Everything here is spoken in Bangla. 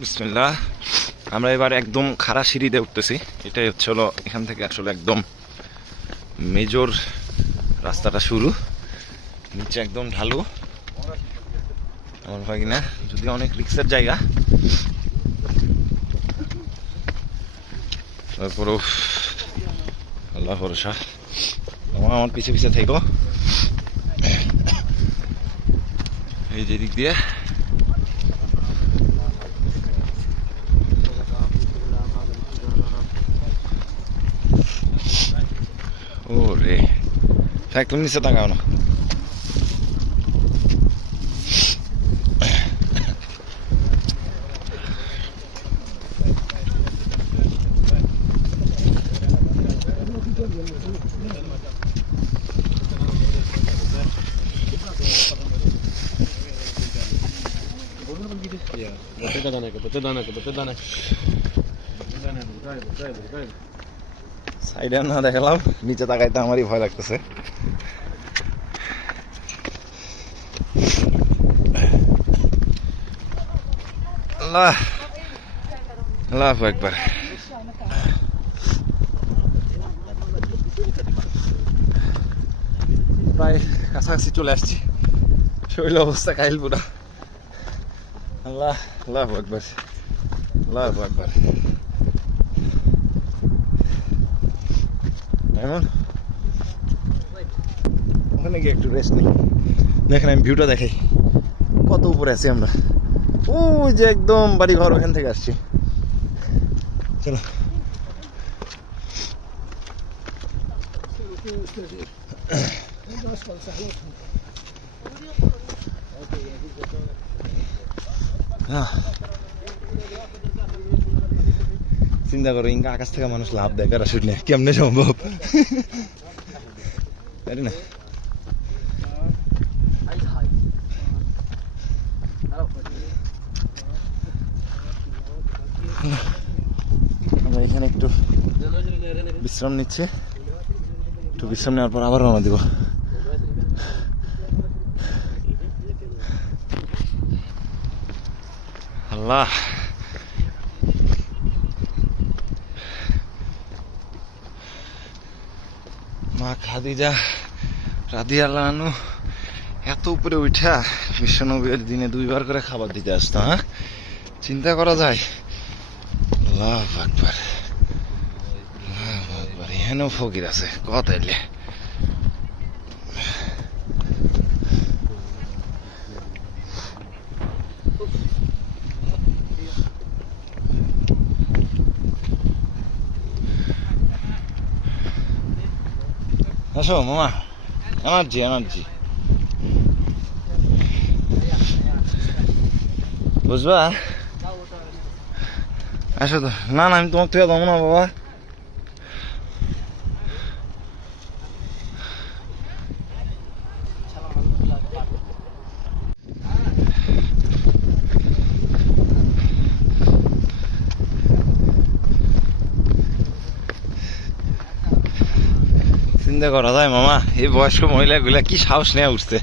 বিসমিল্লাহ। আমরা এবার একদম খাড়া সিঁড়িতে উঠতেছি। এটাই হচ্ছে হলো এখান থেকে আসলে একদম মেজর রাস্তাটা শুরু, নিচে একদম ঢালু। আমার ভাই না, যদি অনেক রিক্সের জায়গা, তারপরেও আল্লাহ ভরসা। আমার পিছে পিছে থেকো। এই যে দিক দিয়ে ও রে, একদম নিচে তাকাও না। সাইডে না দেখালাম, নিচে তাকাইতে আমারই ভয় লাগতেছে। আল্লাহ আল্লাহু আকবার। প্রায় কাছাকাছি চলে আসছি, শরীর অবস্থা কাহিল পুরা। আল্লাহ আল্লাহু আকবার, আল্লাহু আকবার। এমন ওখানে গিয়ে একটু রেস্ট নেই। দেখেন আমি ভিউটা দেখাই, কত উপরে আছি আমরা। ওই যে একদম বাড়ি ঘর, ওখান থেকে আসছি। চলো চিন্তা করো, ইনকা আকাশ থেকে মানুষ লাভ দেয় প্যারাশুট নিয়ে, কেমনে সম্ভব? তাই না? আমরা এখানে একটু বিশ্রাম নিচ্ছি, একটু বিশ্রাম নেওয়ার পর আবার রওনা দিব। আল্লাহ, মা খাদিজা রাদিয়াল্লাহু আনহু এত উপরে উঠা বিশ্বনবীর দিনে 2 বার করে খাবার দিতে আসতো। হ্যাঁ, চিন্তা করা যায়। আল্লাহু আকবার, আল্লাহু আকবার। এখানেও ফকির আছে কত এলে। আসো মামা, এনার্জি এনার্জি বুঝবা। আসো তো। না না, আমি তোমার থেকে দেবো না বাবা। চিন্তা করা যায় মামা, এই বয়স্ক মহিলাগুলা কি সাহস নিয়ে উঠছে।